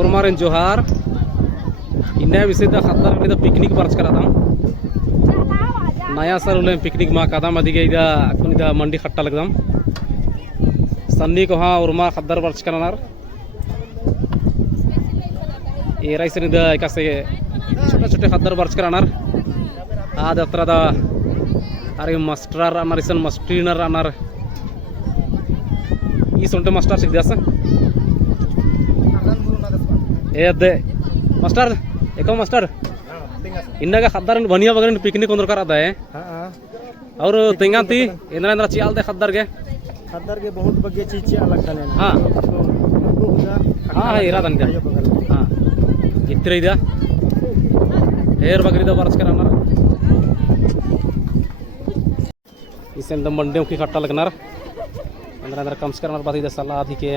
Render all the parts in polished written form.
Kurmarin Johar. Indah bisa dah khatar ini dah piknik barang sekarang. Naya sarulah piknik mak kadam adi ke ida aku ida mandi khatta lagam. Sandi ko ha urma khatar barang sekarang. Era isi ida ikase छोटे-छोटे खद्दर birch करानार आज अत्र दा अरे master अनार इसन मास्टरीनर अनार ई सोंटे master सिक दियासा ए दे master एको master इन्ना का खद्दर बनिया बगैर पिकनिक अंदर करा था है और तेंगाती इंद्रा इंद्रा चियाल दे खद्दर के बहुत बगे चीज अलग था हां हां इरा दन हां इतरे इदा हेर बकरी दा बरस करना इसे अंदर मंडियों की खट्टा लगना अंदर अंदर कम से करना बात इधर सलाद ही के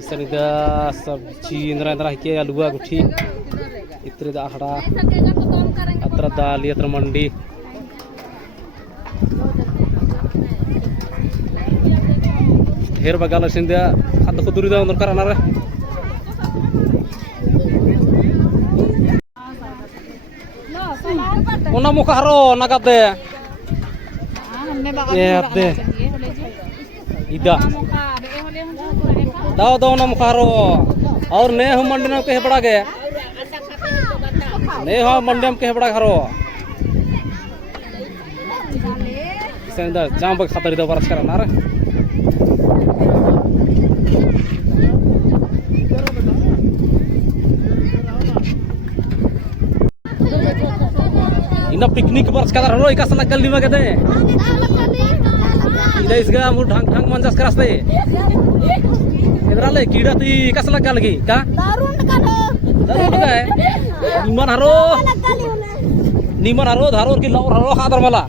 इसे इधर सब्जी अंदर अंदर ही के आलूआ गुठी इतने दा हड़ा अतर दाल ये अतर मंडी हेर बगाल सिंधे खाद खुदुरी दा अंदर करना रे Una muka haro nakate. Ya deh. Ida. Dao dao una muka haro. और ने हम मंडी में के बड़ा के ने हम मंडी में के बड़ा हरो सेंदा जाम बक खतर इधर बरस करना रे इना पिकनिक बरस का हरो इका सला गली में गदे इधर इसका मुंह ढंग ढंग मंजस कराते इधर ले कीड़ा ती इका सला गल की का दारुण का है निमन हरो धारोर की लावर हरो खादर मला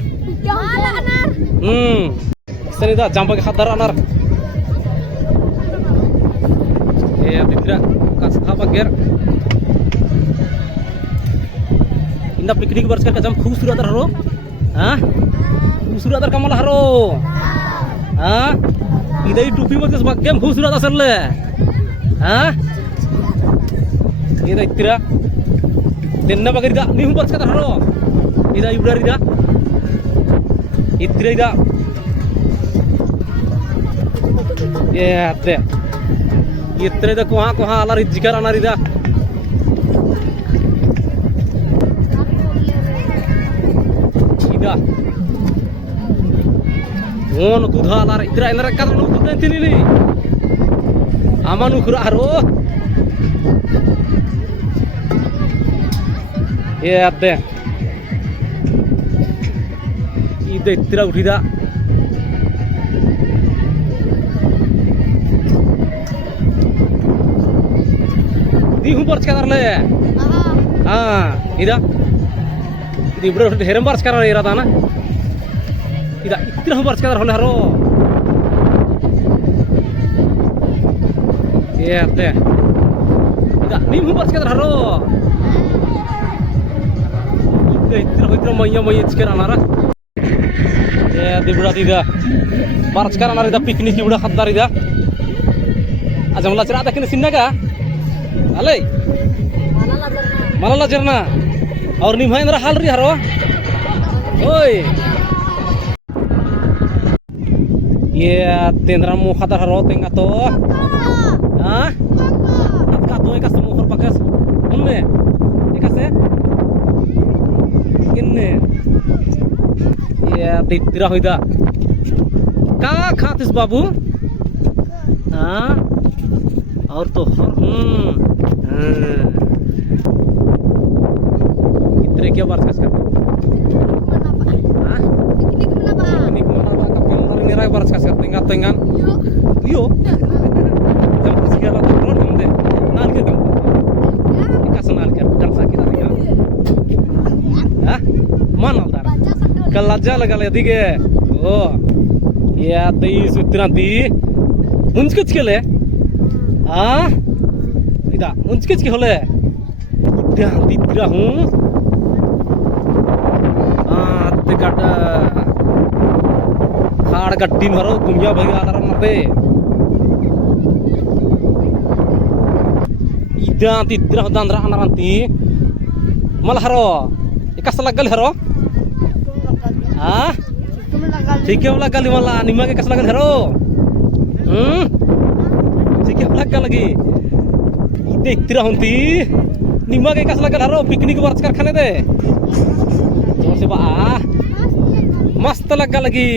सनीदा जांबा के खादर अनार ए बिद्रा कास खाबा गेर इंदा पिकनिक बरस कर जम खूबसूरत हरो हां खूबसूरत कमल हरो हां इदई टोपी मत गेम खूबसूरत असल ले हां इदा इतरा दिन बगरी दा नी बरस कर हरो इदा इब्रारी दा इतरे दा ये आते इतरे दा कोहा अलार जिगर अनारी दा Mon kudha lar idra indra kadar nu kudha tinili amanu khura haro ye adde ide idra uthida di humbar sekadar le ha ida di bro herem bar sekadar ira dana ida इतना हम बरस कर होले हरो ये आते इदा नीम हम बरस कर हरो इतना मैया चिकर अनारा ये दिबड़ा इदा बरस कर अनारा इदा पिकनिक दिबड़ा खद्दार इदा आज हमला चरा दकिन सिन्ना का अले माला जरना और नीम है हाल री हरो ओए ये तेंद्रा मुखाtar haro tenga to ah ka to ikas mukhar pakas unne ikase inne ये दितरा होइदा का खातिस बाबू हां और तो इतरे क्या बात कर हां पिकनिक मना निरा baras kasih tengan yo jam segala turun deh nal ke dong ikas nal ke dan sakit ya ah mana dar kalaja lagale dige oh ya tei sutranti munskich kele ah tidak munskich ke hole udah tidak ah tegada खाड़ गट्टी भरो दुनिया भई आलार मते idan tidra dandra anaranti malharo ikas lagal haro ah ठीक है लगा ली मला निमा के कस लगा हरो ठीक है लगा लगी देखती रहती निमा के कस लगा हरो पिकनिक वर्ष कारखाने दे से बा मस्त लगा लगी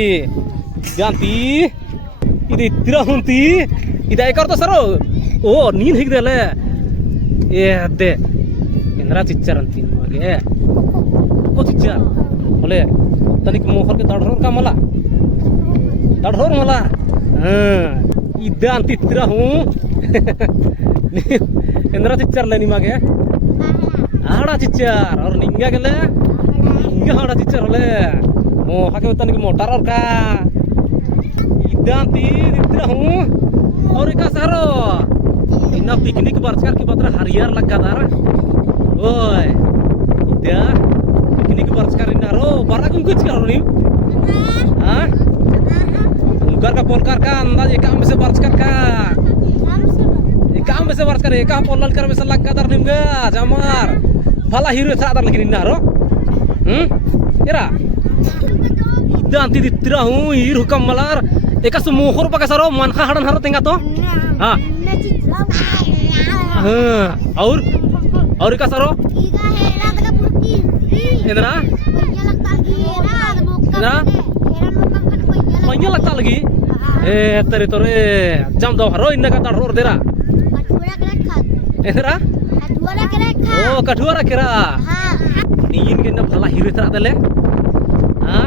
जानती इधे तिरा होती इधे एक और तो सरो ओ नींद हिक देले ये दे इंद्रा चिच्चर अंती निमागे ओ चिच्चर बोले तनिक मोहर के दढ़ोर का मला दढ़ोर मला इधे अंती तिरा हूँ इंद्रा चिच्चर लेनी मागे आड़ा चिच्चर और निंगा के ले निंगा आड़ा चिच्चर ले मोहा के तनिक मोटर और का इधे अंती तिरा हूँ और एक सारो इन्ना पिकनिक बरसकर की पत्र हरियर लगा दार ओए इधे पिकनिक बरसकर इन्ना रो बारा कुछ करो नी हाँ उनकर का पोलकर का अंदाज एक काम से बरसकर का एक काम से बरसकर एक काम पोलल कर में से लगा दार निम्गा जमार भला हीरो था दार लेकिन इन्ना रो येरा इधे अंती दित्रा हूँ हीरो कम मलार एक मोहर पका सरो मनखा हड़न हरो तेंगा तो हाँ और का सरो इधरा इधरा पहिया लगता लगी ए तेरे तोरे जम दो हरो इन्ना का तड़ोर देरा इधरा ओ कठुआ केरा नीन के ना भला हीरो तरा दले हाँ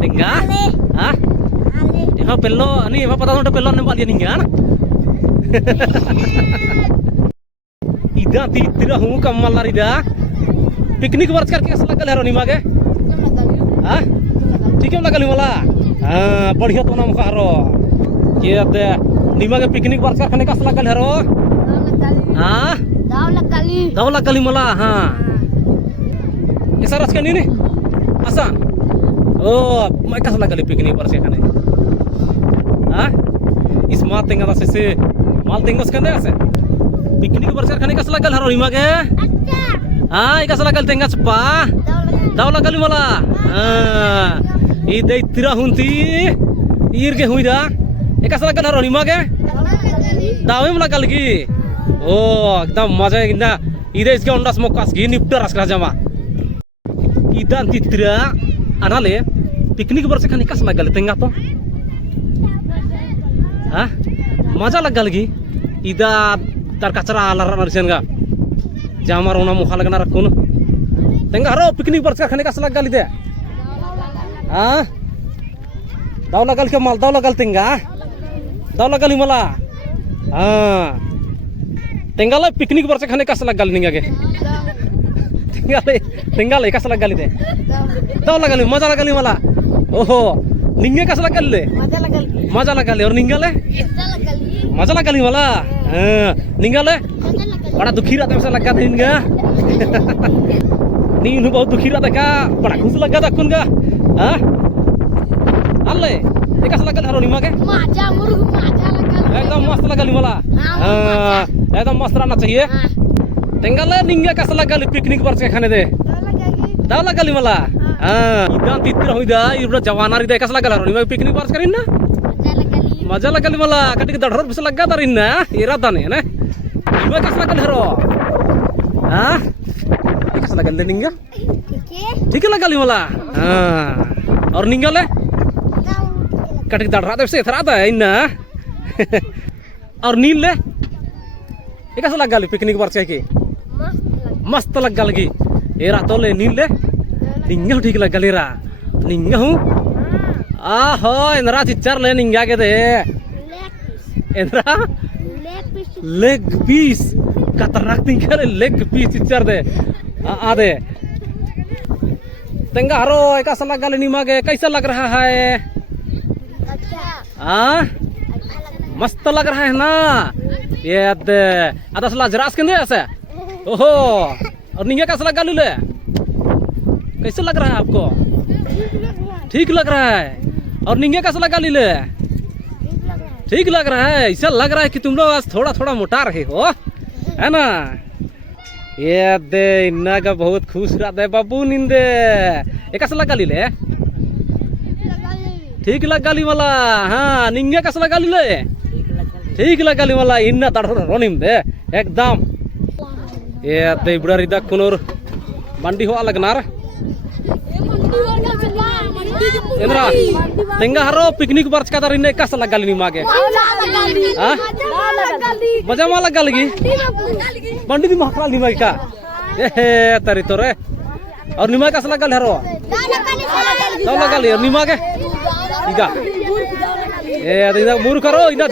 तेंगा हाँ यहाँ पेलो नहीं यहाँ पता नहीं पेलो ने बालिया नहीं है ना इधर तीतरा हूँ कम्मल ना इधर पिकनिक वर्ष करके कैसा लगा ले रोनी मागे हाँ ठीक है लगा ली मला हाँ बढ़िया तो ना मुखा रो ये दे निमा के पिकनिक वर्ष करके कैसा लगा ले रो हाँ दाव लगा ली मला हाँ ऐसा रस क्या नहीं आसान ओ मैं कैसा लगा ली पिकनिक वर्ष करने हाँ इस माल तेंगा से माल तेंगा से से पिकनिक बरसर खाने का लगल हरो निमा के हाँ एक लगल तेंगा चपा दाव लगल मला हाँ ई दे तिरा हुंती ईर के हुई दा एक लगल हरो निमा के दावे में लगल की ओ एकदम मजा इंदा इधे इसके अंडा स्मोक कास की निपटा रस जमा इधर तिरा अनाले पिकनिक बरसर खाने का लगल तेंगा तो हाँ मजा लगा लगी इदा तार कचरा आला नरसेन का जामर उना मुखा लगना रखून तेंगा हरो पिकनिक बरसकर खाने का लगा ली दे हाँ दाव लगल के माल दाव लगल तेंगा दाव लगल ही मला हाँ तेंगा ले पिकनिक बरसकर खाने का लगा ली निंगा के तेंगा ले का लगा ली दे दाव लगल मजा लगल ही मला ओहो निंगे का लगा ले मजा लगा ले और निंगा ले मजा लगा ली मला निंगा ले बड़ा दुखी रहता है लगा दे निंगा नीन बहुत दुखी रहता का बड़ा खुश लगा था कुन का हाँ अल्ले एक लगा हरो निमा के एकदम मस्त लगा ली मला एकदम मस्त रहना चाहिए तेंगा ले निंगा का लगा ली पिकनिक बरस के खाने दे दाव लगा ली मला इधर तीतरा हुई दा इबरा जवाना री देखा लगा हरो निमा पिकनिक बरस करिन ना मजा लगा ली मला कटी दढ़र बिस लगा दारिन ना इरा दाने ना निमा का लगा हरो हां कैसा लगा ले निंगा ठीक है लगा ली मला और निंगा ले कटी दढ़रा दे से थरा दा इना और नील ले कैसा लगा ली पिकनिक बरस के मस्त लगा लगी एरा तो ले नील ले निंगा ठीक लगा लेरा निंगा हूँ आहो इंद्रा चिच्चर ले निंगा के दे इंद्रा लेग पीस खतरनाक निंगा ले लेग पीस चिच्चर दे आ दे तेंगा हरो एक लगा ले निमा के कैसा लग रहा है हाँ मस्त लग रहा है ना ये आधा सला जरास के ऐसे ओहो और निंगा कैसा लगा ले कैसे लग रहा है आपको ठीक लग रहा है और निंगे कैसा लगा लीले ठीक लग रहा है ऐसा लग रहा है कि तुम लोग आज थोड़ा थोड़ा मोटा रहे हो है ना। ये दे इन्ना का बहुत खुश रहता है बाबू निंदे एक लगा ली ले ठीक लगा ली वाला हाँ निंगे कस लगा ली ले ठीक लगा ली वाला इन्ना तड़ो निंदे एकदम ये दे बुढ़ा रिदा कुनोर मंडी हो लगनार इंद्रा तेंगा हरो पिकनिक बर्च का दर इन्ने कस लगा ली निमागे हाँ मजा मा लगा लगी मंडी दी महकला निमागे का ए तरी तोरे और निमागे कस लगा हरो तो लगा ली निमागे इगा ए इदा मुर करो इदा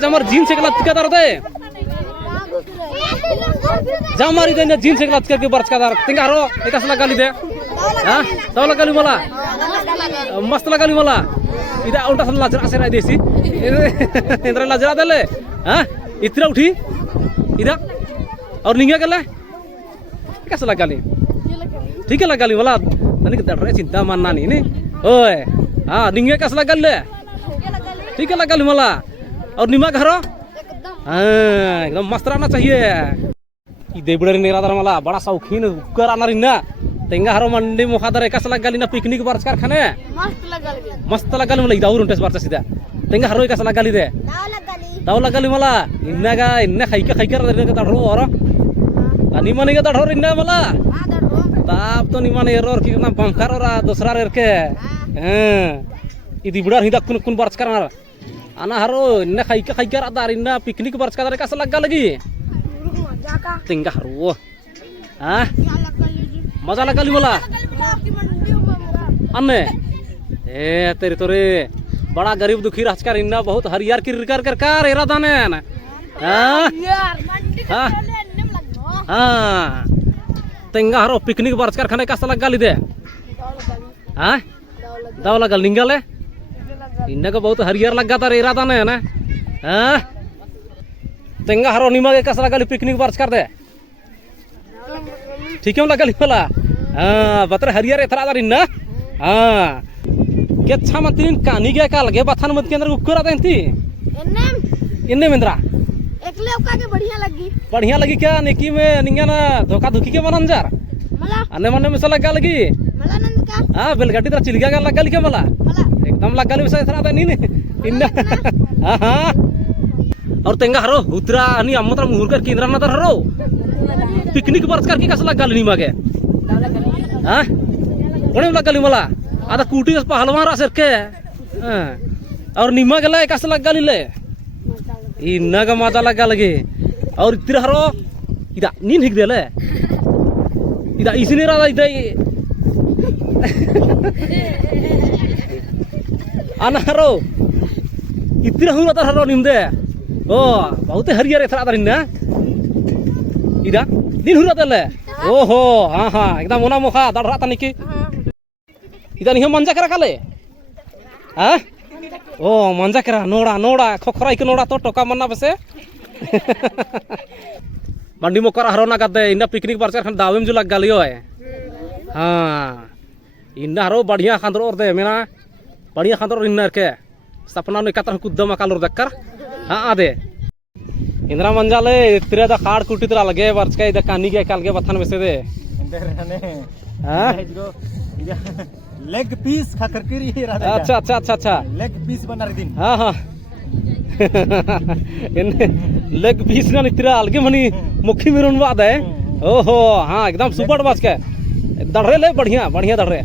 जमर जीन्स एक लत का दर दे जमर इदा जीन्स एक लत के बर्च का दर तेंगा हरो एकस लगा ली दे हाँ तो लगा ली मला मस्त लगा ली मला इदा उल्टा सन लाजरा से देसी इंद्र लाजरा दले हाँ इतना उठी इदा और निंगे गले कैसा लगा ली ठीक है लगा ली मला तनिक दर्रे चिंता मानना नहीं ने ओए हाँ निंगे कैसा लगा ले ठीक है लगा ली मला और निमा घरो हाँ एकदम मस्त रहना चाहिए इदे बुढ़े नेरा दर मला बड़ा शौकीन कर आना रिना तेंगा हरो मंडी मुखादर एकस लगा ली ना पिकनिक बर्च कर खाने मस्त लगा ली मला इदा और उंटेस बर्च सीधा तेंगा हरो एकस लगा ली दे ताऊ लगा ली मला इन्ना खाइके रह दड़ो और तनी मनी के दड़ो इन्ना मला ताप तो निमान एरोर की ना बंकर और दूसरा रेर के हां इदी बुढ़ा हिदा कुन बर्च करना आना हरो इन्ना खाइके रह इन्ना पिकनिक बर्च का एकस लगा लगी तेंगा हरो हां मजा लगा ली मला अन्ने ए तेरे तोरे बड़ा गरीब दुखी राजकार इन्ना बहुत हरियार की रिकार कर इरादा ने हां हां तेंगा हरो पिकनिक बर्च कर खाने का लगा ली दे हां दाव लगा लिंगले इन्ना का बहुत हरियार लगा तार इरादा ने ना हां तेंगा हरो निमा के कस लगा ली पिकनिक बर्च कर दे ठीक है लगा ली मला हाँ बतर हरियर एथरा दार इन्ना हाँ के अच्छा मंत्रीन कानी के काल के बथान मत के अंदर उकरा देंती इन्ने मिंद्रा एकले ओका के बढ़िया लगी क्या नेकी में निंगा ना धोखा धोखी के मनंजार मला अने मने में लगा लगी मला नंद का हां बेलगाड़ी तर चिलगा का लगा के मला एकदम लगा ली विषय एथरा नी इन्ना हां हां और तेंगा हरो उतरा अनि अम्मतर मुहुर कर केंद्र ना तर हरो पिकनिक बर्च कर की कस लगा ली मागे हाँ कोने लगा ली मला आधा कूटी पहलवान रासर के और निमा गला कस लगा ली ले इन्ना का मजा लगा लगे और इतना हरो इदा नींद हिक देले इदा इसने रहा इदा आना हरो इतना हुआ तर हरो निम्दे ओ बहुत हरियर एथरा तर इन्ना इदा दिन हुआ देले ओहो हाँ हाँ एकदम ओना मुखा दड़रा तनी की इदा निह मंजा करा काले हाँ ओ मंजा करा नोड़ा खोखरा इक नोड़ा तो टोका मन्ना बसे बंडी मोकर हरो ना गदे इन्ना पिकनिक बर्च खान दावेम जो लग गलियो है हाँ इन्ना हरो बढ़िया खांदरो और दे मेना बढ़िया खांदरो इन्ना के सपना ने कतर कुद्दम कालोर दक्कर हाँ आदे इंद्रा मंजाले तिरे दा खाड़ कुटी तरा लगे बर्च का इदा कानी के काल के बथन में से दे हां लेग पीस खाकर करी अच्छा लेग पीस बना दिन हां इन लेग पीस ना तिरा अलगे मनी मुखी मिरुन बात है ओहो हां एकदम सुपर बच के दड़रे ले बढ़िया दड़रे